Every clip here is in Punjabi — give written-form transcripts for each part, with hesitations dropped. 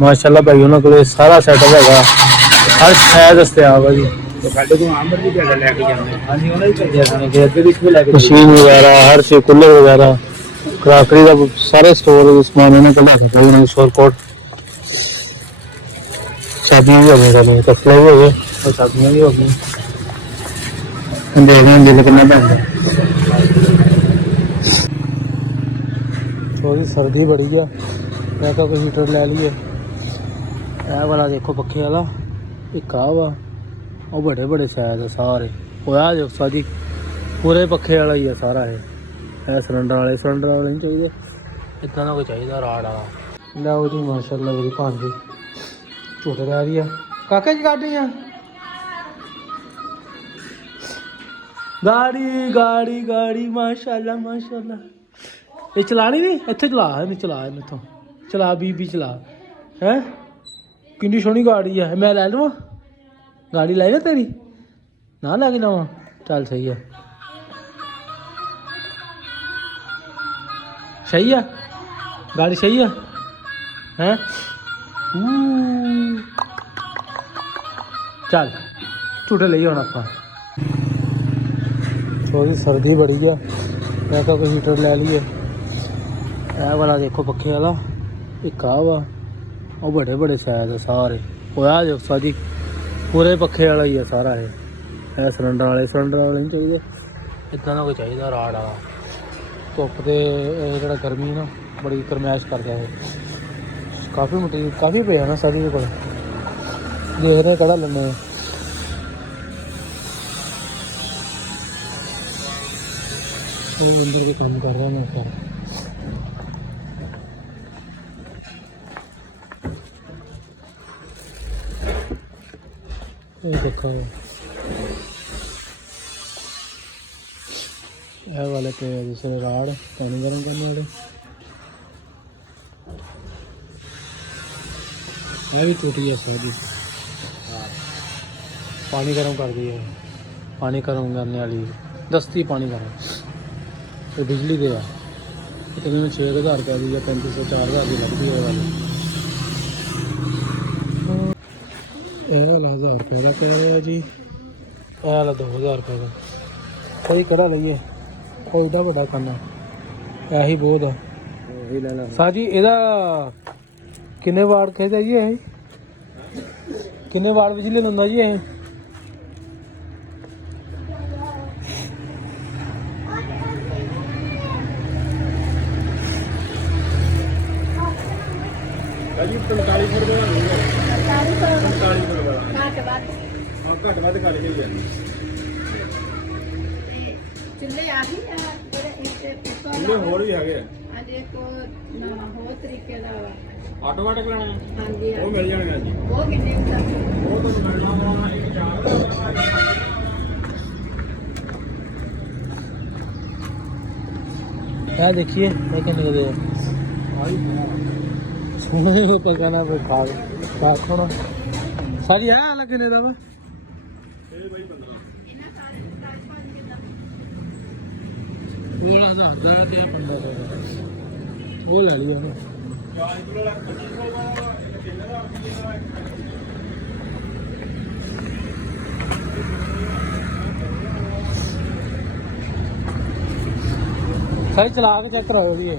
माशाल्लाह भाई उन्होंने को सारा सेटअप है, हर शय दस्तियाब है जी। मशीन वगैरह हर चीज, कूलर वगैरह, क्रॉकरी का सारे स्टोर समान उन्होंने को ला सकता स्टोर कोड। शादियाँ भी हो गई, तस्ले भी हो गए और शादियाँ भी हो गई। देख रहे हैं दिल कितना पैंता। थोड़ी सर्दी बड़ी है, मैं कहा कोई हीटर ले लिए। यह वाला देखो पखे वाला एक वा, और बड़े बड़े शायद है सारे। वो जो सारी पूरे पखे वाला ही है सारा है। सिलेंडर वाले नहीं चाहिए, इतना का कोई चाहिए राड वाला। लो जी माशाल्लाह मेरी भांजी झूठे रह रही है। काका जी काट रही है गाड़ी गाड़ी गाड़ी माशाल्लाह माशाल्लाह। ये चलानी नहीं इतने चला नहीं, चला इतों चला बीबी चला है। कितनी सोहनी गाड़ी है, मैं लै लवां गाड़ी लै ना तेरी ना लैके जावां। चल सही है, सही है गाड़ी सही है हैं। चल झूठे ले हम आप। थोड़ी सर्दी बड़ी है, मैं कहा कोई हीटर ले लिए। यह वाला देखो पखे वाला एक वा, और बड़े बड़े शायद है सारे। वो जो सारी पूरे पखे वाला ही है सारा है। सिलेंडर वाले नहीं चाहिए, इतना का कोई चाहिए राड वाला। धुप से जो गर्मी ना बड़ी गरमैश करता है। काफ़ी मटीरियल काफ़ी पे है ना सारी को देख रहे कड़ा लेने। अंदर भी काम कर रहा है मैं कर। देखो यह वाले पे दूसरे राड पानी गर्म करने वाले। यह भी टूटी है सारी, पानी गर्म कर दी है। पानी गर्म करने वाली दस्ती पानी गर्म तो बिजली दे इतने में 6000 रुपये दी है, 3500 4000 की लगती है वाली। यह वाला 1000 रुपये का कह रहा है जी, यह वाला 2000 रुपये का। कोई कड़ा लीए कोई एडा बड़ा करना यही बहुत है साह जी। एदा किन्ने वाट कहता जी, किन्ने वाट बिजली लंदा जी ये? ਹੋਰ ਵੀ ਹੈਗੇ ਅਜੇ ਕੋ ਹੋਰ ਤਰੀਕੇ ਦਾ ਆਟੋਮੈਟਿਕ ਲੈਣਾ ਹਾਂਜੀ ਉਹ ਮਿਲ ਜਾਣਗੇ ਜੀ। ਉਹ ਕਿੰਨੇ ਦਾ ਉਹ ਤੁਹਾਨੂੰ ਮਿਲਣਾ क्या देखिए कितने का दे सोने पकाना पे खा खोना सारी है अलग कितने का? 16,000 का ते 1500 का वो ले लिया ना। सही चला के चेक कराओ जी। ये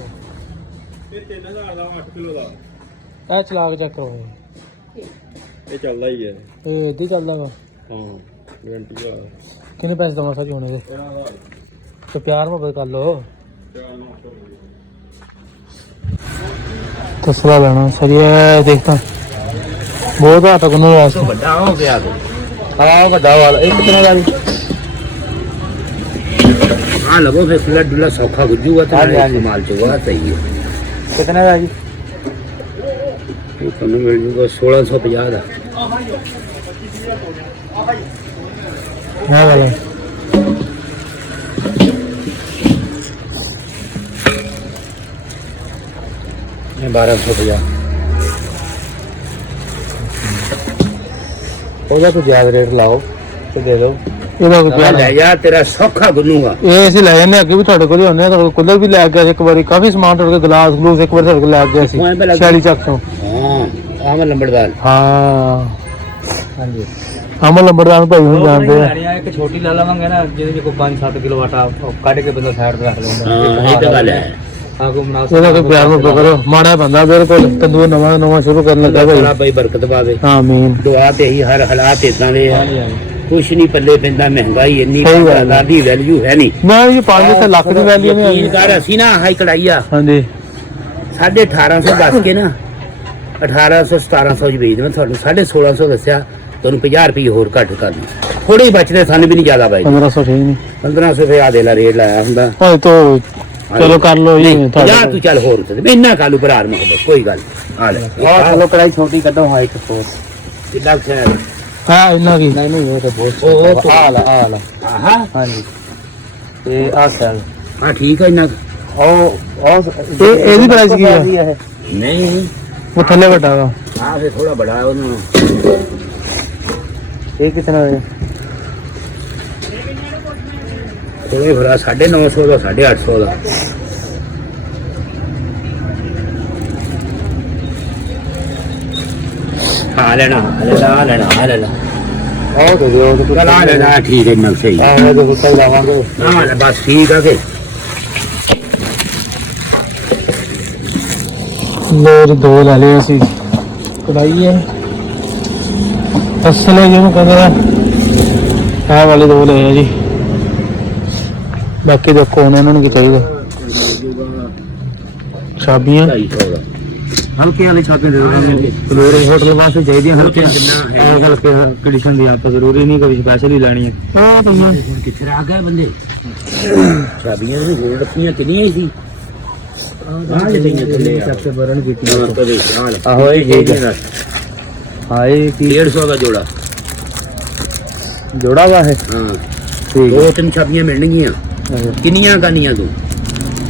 3000 ਦਾ 8 ਕਿਲੋ ਦਾ ਇਹ ਚਲਾ ਕੇ ਚੈੱਕ ਕਰੋ। ਇਹ ਚੱਲਦਾ ਹੀ ਹੈ, ਇਹ ਇੱਦਾਂ ਚੱਲਦਾ ਵਾ। ਹਾਂ ਗਾਰੰਟੀ ਆ। ਕਿੰਨੇ ਪੈਸੇ ਦਵਾਂ ਸਾਜੀ ਹੋਣੇ ਦੇ? ਤੇ ਪਿਆਰ ਮੁਹੱਬਤ ਕਰ ਲੋ। ਤਸਲਾ ਲੈਣਾ ਸਰੀ ਹੈ ਦੇਖਤਾ ਬਹੁਤ ਹੱਥ ਕੋਲੋਂ ਵਾਸਤੇ ਵੱਡਾ ਹੋ ਗਿਆ ਤੂੰ। ਹਾਂ ਵੱਡਾ ਵਾਲਾ ਇਹ ਕਿੰਨਾ ਦਾ ਜੀ? हाँ लगो फिर खुला डुला सौखा गुजूगा तो इस्तेमाल चुका सही है। कितने का जी? ये तुम्हें मिल जूगा 1650 का। हाँ वाला ये 1250 ਉਹਦਾ ਕੋਈ ਜ਼ਿਆਦਾ ਰੇਟ ਲਾਓ ਤੇ ਦੇ ਦਿਓ। ਇਹਦਾ ਕੋਈ ਪਿਆਰ ले जा तेरा सौखा गुनूगा। ਇਹ ਅਸੀਂ ਲੈ ਜਾਂਦੇ ਅੱਗੇ ਵੀ ਤੁਹਾਡੇ ਕੋਲ ਹੀ ਹੁੰਦੇ ਆ। ਤੁਹਾਡੇ ਕੂਲਰ ਵੀ ਲੈ ਗਿਆ ਇੱਕ ਵਾਰੀ, ਕਾਫੀ ਸਮਾਨ ਤੁਹਾਡੇ ਕੋਲ, ਗਲਾਸ ਗਲੂਸ ਇੱਕ ਵਾਰੀ ਤੁਹਾਡੇ ਕੋਲ ਲੈ ਗਿਆ ਸੀ ਸ਼ੈਲੀ ਚੱਕ ਤੋਂ। ਹਾਂ ਆਮ ਲੰਬੜਦਾਰ ਹਾਂ ਹਾਂਜੀ ਅਮਨ ਲੰਬੜਦਾਰ ਭਾਈ ਨੂੰ ਜਾਣਦੇ ਆ ਇੱਕ ਛੋਟੀ ਲਾ ਲਵਾਂਗੇ ਨਾ ਜਿਹਦੇ ਚ ਕੋਈ 5-7 ਕਿਲੋ ਆਟਾ ਕੱਢ ਕੇ ਬੰਦਾ ਸਾਈਡ ਤੇ ਰੱਖ ਲੈਂਦਾ ਹਾਂ ਇਹ ਤਾਂ ਗੱਲ ਹੈ ਆ ਕੋ ਮਨਾਸ ਇਹਦਾ ਕੋਈ ਪਿਆਰ ਨੂੰ ਕਰੋ ਮਾੜਾ ਬੰਦਾ ਬਿਲਕੁਲ ਤੰਦੂਰ ਨਵਾਂ ਸ਼ੁਰੂ ਕਰਨ ਲੱਗਾ ਭਾਈ ਅੱਲਾਹ ਭਾਈ ਬਰਕਤ ਪਾਵੇ ਆਮੀਨ ਦੁਆ ਤੇ ਹੀ ਹਰ ਹਾਲਾਤ ਇਦਾਂ ਦੇ ਆ ਕੁਛ ਨਹੀਂ ਪੱਲੇ ਪੈਂਦਾ ਮਹਿੰਗਾਈ ਇੰਨੀ ਸਹੀ ਗੱਲ ਹੈ। ਦੀ ਵੈਲਿਊ ਹੈ ਨਹੀਂ ਮੈਂ ਜੀ 5 ਲੱਖ ਦੀ ਵੈਲਿਊ ਨਹੀਂ ਆਈ ਯਕੀਨ ਅਸੀਂ ਨਾ ਹਾਈ ਕਢਾਈ ਆ ਹਾਂਜੀ 1850 ਦੱਸ ਕੇ ਨਾ 1800 1700 ਚ ਵੇਚ ਦੇਵਾਂ ਤੁਹਾਨੂੰ 1650 ਦੱਸਿਆ ਤੁਹਾਨੂੰ 50 ਰੁਪਏ ਹੋਰ ਘੱਟ ਕਰ ਦੂੰ ਥੋੜੇ ਹੀ ਬਚਦੇ ਸਾਨੂੰ ਵੀ ਨਹੀਂ ਜ਼ਿਆਦਾ ਬਾਈ 1500 ਠੀਕ ਨਹੀਂ 1500 ਰੁਪਏ ਆ ਦੇ ਲਾ ਰੇਟ ਲਾਇਆ ਹੁੰਦਾ ਭਾਈ ਤੋਂ ਚਲੋ ਕਰ ਲੋ ਜੀ ਯਾਰ ਤੂੰ ਚੱਲ ਹੋਰ ਤੇ ਇੰਨਾ ਕਾਲੂ ਭਰਾ ਮੁਹੱਬਤ ਕੋਈ ਗੱਲ ਆ ਲੈ ਆਹ ਚਲੋ ਕੜਾਈ ਛੋਟੀ ਕੱਢੋ ਹਾਂ ਇੱਕ ਹੋਰ ਕਿੱਦਾਂ ਖੈਰ ਹਾਂ ਇੰਨਾ ਕੀ ਨਹੀਂ ਉਹ ਤਾਂ ਬਹੁਤ ਉਹ ਆ ਲਾ ਆਹਾ ਹਾਂਜੀ ਤੇ ਆ ਸੈਲ ਹਾਂ ਠੀਕ ਹੈ ਇੰਨਾ ਇਹਦੀ ਪ੍ਰਾਈਸ ਕੀ ਹੈ ਨਹੀਂ ਉਹ ਥੱਲੇ ਵੱਡਾ ਵਾ ਆ ਫੇ ਥੋੜਾ ਬੜਾ ਉਹਨੂੰ ਇਹ ਕਿਤਨਾ ਹੈ ਕੋਈ ਭਰਾ 950 ਦਾ 850 ਦਾ ਆ ਲੈਣਾ ਆਹ ਦੇ ਦਿਓ ਤੇ ਚਲ ਆ ਲੈਣਾ ਠੀਕ ਹੈ ਨਾ ਸਹੀ ਆਹ ਦੇ ਹੁੱਟਾ ਲਾਵਾਂਗੇ ਹਾਂ ਲੈ ਬਸ ਠੀਕ ਆ ਕੇ ਲੋਰ ਦੋ ਲੈ ਲਏ ਅਸੀਂ ਕੜਾਈ ਹੈ ਅਸਲੇ ਜਿਹਨੂੰ ਕਹਿੰਦੇ ਆ ਵਾਲੇ ਦੋ ਲਏ ਆ ਜੀ ਬਾਕੀ ਦੇਖੋ ਉਹਨਾਂ ਨੂੰ ਕੀ ਚਾਹੀਦਾ ਚਾਬੀਆਂ 250 ਦਾ ਹਲਕੇ ਵਾਲੇ ਛਾਪੇ ਦੇ ਦੋਗੇ ਫਲੋਰ ਹੋਟਲ ਵਾਸਤੇ ਚਾਹੀਦੀਆਂ ਹਲਕੇ ਇਹ ਗੱਲ ਕੰਡੀਸ਼ਨ ਦੀ ਆਪਾਂ ਜ਼ਰੂਰੀ ਨਹੀਂ ਕਦੇ ਸਪੈਸ਼ਲ ਹੀ ਲੈਣੀ ਹੈ ਹਾਂ ਤੁਹਾਨੂੰ ਕਿੱਥੇ ਆ ਗਏ ਬੰਦੇ ਚਾਬੀਆਂ ਵੀ ਹੋਰ ਰੱਖੀਆਂ ਕਿੰਨੀਆਂ ਹੀ ਸੀ ਆਹ ਜੇ ਤੈਨੂੰ ਥੱਲੇ ਸਭ ਬਰਨ ਕੀਤੀ ਆਹੋ ਇਹ ਠੀਕ ਹੈ ਹਾਂ ਇਹ 150 ਦਾ ਜੋੜਾ ਜੋੜਾ ਵਾ ਹੈ ਹਾਂ ਠੀਕ ਦੋ ਤਿੰਨ ਚਾਬੀਆਂ ਮਿਲਣਗੀਆਂ ਕਿੰਨੀਆਂ ਕਰਨੀਆਂ ਤੂੰ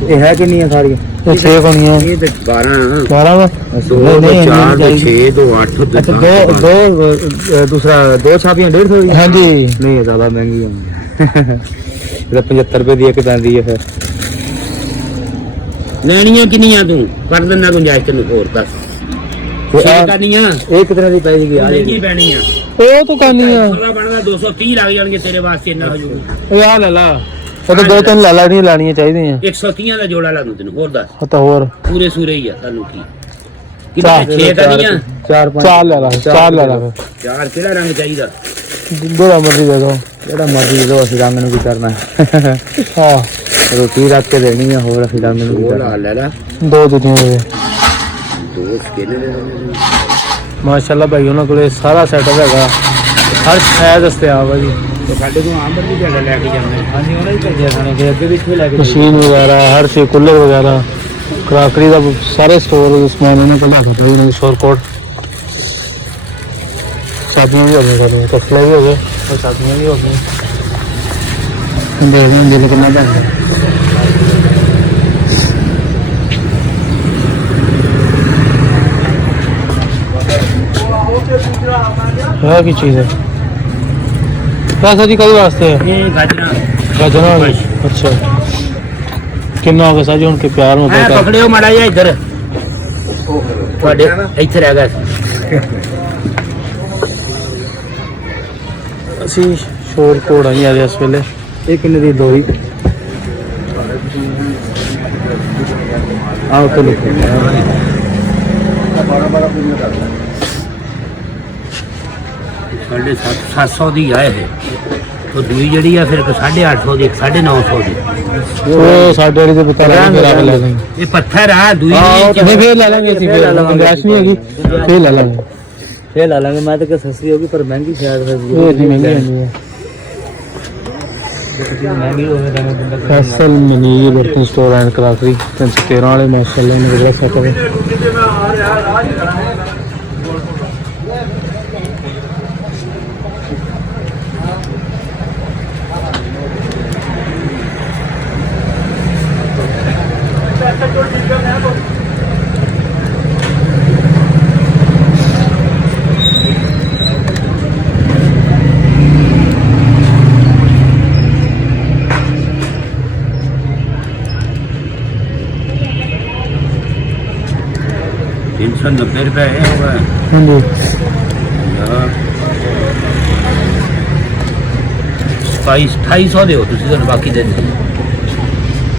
ਇਹ ਹੈ ਕਿੰਨੀਆਂ ਸਾਰੀਆਂ ਇਹ 6 ਕੋਣੀਆਂ ਇਹ ਤੇ 12 12 ਵਾ 2 4 6 2 8 ਅੱਛਾ ਦੋ ਦੂਸਰਾ ਦੋ ਛਾਪੀਆਂ 150 ਦੀ ਹਾਂਜੀ ਨਹੀਂ ਇਹ ਜ਼ਿਆਦਾ ਮਹਿੰਗੀ ਹੈ ਇਹਦਾ 75 ਰੁਪਏ ਦੀ ਇੱਕ ਪੈਂਦੀ ਹੈ ਫਿਰ ਲੈਣੀਆਂ ਕਿੰਨੀਆਂ ਤੂੰ ਕਰ ਦਿੰਦਾ ਗੁੰਜਾਇਸ਼ ਤੈਨੂੰ ਹੋਰ ਦੱਸ ਕਰਨੀਆਂ ਇਹ ਕਿਤਨੇ ਦੀ ਪਈ ਗਈ ਆ ਮਹਿੰਗੀ ਪੈਣੀ ਆ ਉਹ ਤਾਂ ਕਰਨੀ ਆ ਉਹਦਾ ਬਣਦਾ 230 ਲੱਗ ਜਾਣਗੇ ਤੇਰੇ ਵਾਸਤੇ ਇੰਨਾ ਹੋ ਜਾਊਗਾ ਉਹ ਆ ਲੈ ਲਾ ਉਹ ਤਾਂ ਦੋ ਤਿੰਨ ਲੈ ਲੈਣੀਆਂ ਲੈਣੀਆਂ ਚਾਹੀਦੀਆਂ 130 ਦਾ ਜੋੜਾ ਲਾ ਦੂੰ ਤੈਨੂੰ ਹੋਰ ਦੱਸ ਉਹ ਤਾਂ ਹੋਰ ਪੂਰੇ ਸੂਰੇ ਹੀ ਆ ਤੁਹਾਨੂੰ ਕੀ ਕਿੰਨੇ 6 ਕਰਨੀਆਂ ਚਾਰ ਲੈ ਲਾ ਚਾਰ ਲੈ ਲਾ ਚਾਰ ਕਿਹੜਾ ਰੰਗ ਚਾਹੀਦਾ ਜਿਹੜਾ ਮਰਜ਼ੀ ਦੇ ਦੋ ਜਿਹੜਾ ਮਰਜ਼ੀ ਦੇ ਦੋ ਅਸੀਂ ਰੰਗ ਨੂੰ ਕੀ ਕਰਨਾ ਹਾਂ ਰੋਟੀ ਰੱਖ ਕੇ ਦੇਣੀ ਆ ਹੋਰ ਅਸੀਂ ਰੰਗ ਨੂੰ ਕੀ ਕਰਨਾ ਲੈ ਲਾ ਦੋ ਜੁੱਤੀਆਂ ਦੇ ਦੋ ਸਕੇਲੇ ਦੇ ਮਾਸ਼ਾਅੱਲਾ ਭਾਈ ਉਹਨਾਂ ਕੋਲੇ ਸਾਰਾ ਸੈਟਅਪ ਹੈਗਾ ਹਰ ਸ਼ਾਇਦ ਦਸਤਿਆਬ ਆ ਜੀ ਤੇ ਸਾਡੇ ਕੋਲ ਆਂਬਰ ਵੀ ਤੁਹਾਡਾ ਲੈ ਕੇ ਜਾਂਦੇ ਹਾਂਜੀ ਉਹਨਾਂ ਹੀ ਭੇਜਿਆ ਸਾਨੂੰ ਕਿ ਅੱਗੇ ਵੀ ਇੱਥੇ ਲੈ ਕੇ ਮਸ਼ੀਨ ਵਗੈਰਾ ਹਰ ਚੀਜ਼ ਕੂਲਰ ਵਗੈਰਾ ਕਰਾਕਰੀ ਦਾ ਸਾਰੇ ਸਟੋਰ ਸਮਾਨ ਉਹਨਾਂ ਕੋਲ ਰੱਖਦਾ ਜੀ ਉਹਨਾਂ ਦੀ ਸ਼ੋਰ ਕੋਡ ਚਾਬੀਆਂ ਵੀ ਹੋ ਗਈਆਂ ਸਾਨੂੰ ਤਸਲੇ ਵੀ ਹੋ ਗਏ और चाबियाँ भी हो गई देखते हैं दिल कितना पैसा है की चीज़ है पैसा जी कई वास्ते है ये गाजरा अच्छा कितना हो गया साजी उनके प्यार में पकड़े हो माड़ा जा इधर इधर रह गया ਅਸੀਂ ਸ਼ੋਰ ਘੋੜਾ ਹੀ ਆ ਗਿਆ ਇਸ ਵੇਲੇ ਇਹ ਕਿੰਨੇ ਦੀ ਦੋ ਹੀ ਆਹ ਤੋਂ ਲਿਖੋ साढ़े 700 ਦੀ ਆਏ ਹੈ तो दूई जड़ी है फिर 850 ਦੀ 950 ਦੀ ਉਹ ਸਾਡੇ ਵਾਲੀ ਦੇ ਬਤਾ ਲਾਂਗੇ ਲੈ ਲਾਂਗੇ ਇਹ ਪੱਥਰ ਆ ਦੂਈ ਨਹੀਂ ਫੇਰ ਲੈ ਲਾਂਗੇ ਅਸੀਂ ਫੇਰ ਗੁੰਜਾਇਸ਼ ਨਹੀਂ ਹੈਗੀ ਫੇਰ ਲੈ ਲਾਂਗੇ ਫੇਰ ਲੈ ਲਾਂਗੇ ਮੈਂ ਤਾਂ ਕਿ ਸਸਤੀ ਹੋਗੀ ਪਰ ਮਹਿੰਗੀ ਸ਼ਾਇਦ ਉਹ ਜੀ ਮਹਿੰਗੀ ਹੁੰਦੀ ਹੈ ਮਹਿੰਗੀ ਹੋਵੇ ਤਾਂ ਬੰਦਾ ਫੈਸਲ ਮਨੀ ਬਰਤਨ ਸਟੋਰ ਐਂਡ ਕਰਾਕਰੀ 313 ਵਾਲੇ ਮਾਸ਼ਾਅੱਲਾ ਨੇ ਵਧੀਆ ਸੈਟਅਪ ਹੈ ਤਾਂ 90 ਰੁਪਏ ਇਹ ਹੋਗਾ ਹਾਂਜੀ 2200 ਦਿਓ ਤੁਸੀਂ ਤੁਹਾਨੂੰ ਬਾਕੀ ਦੇ ਦਿਓ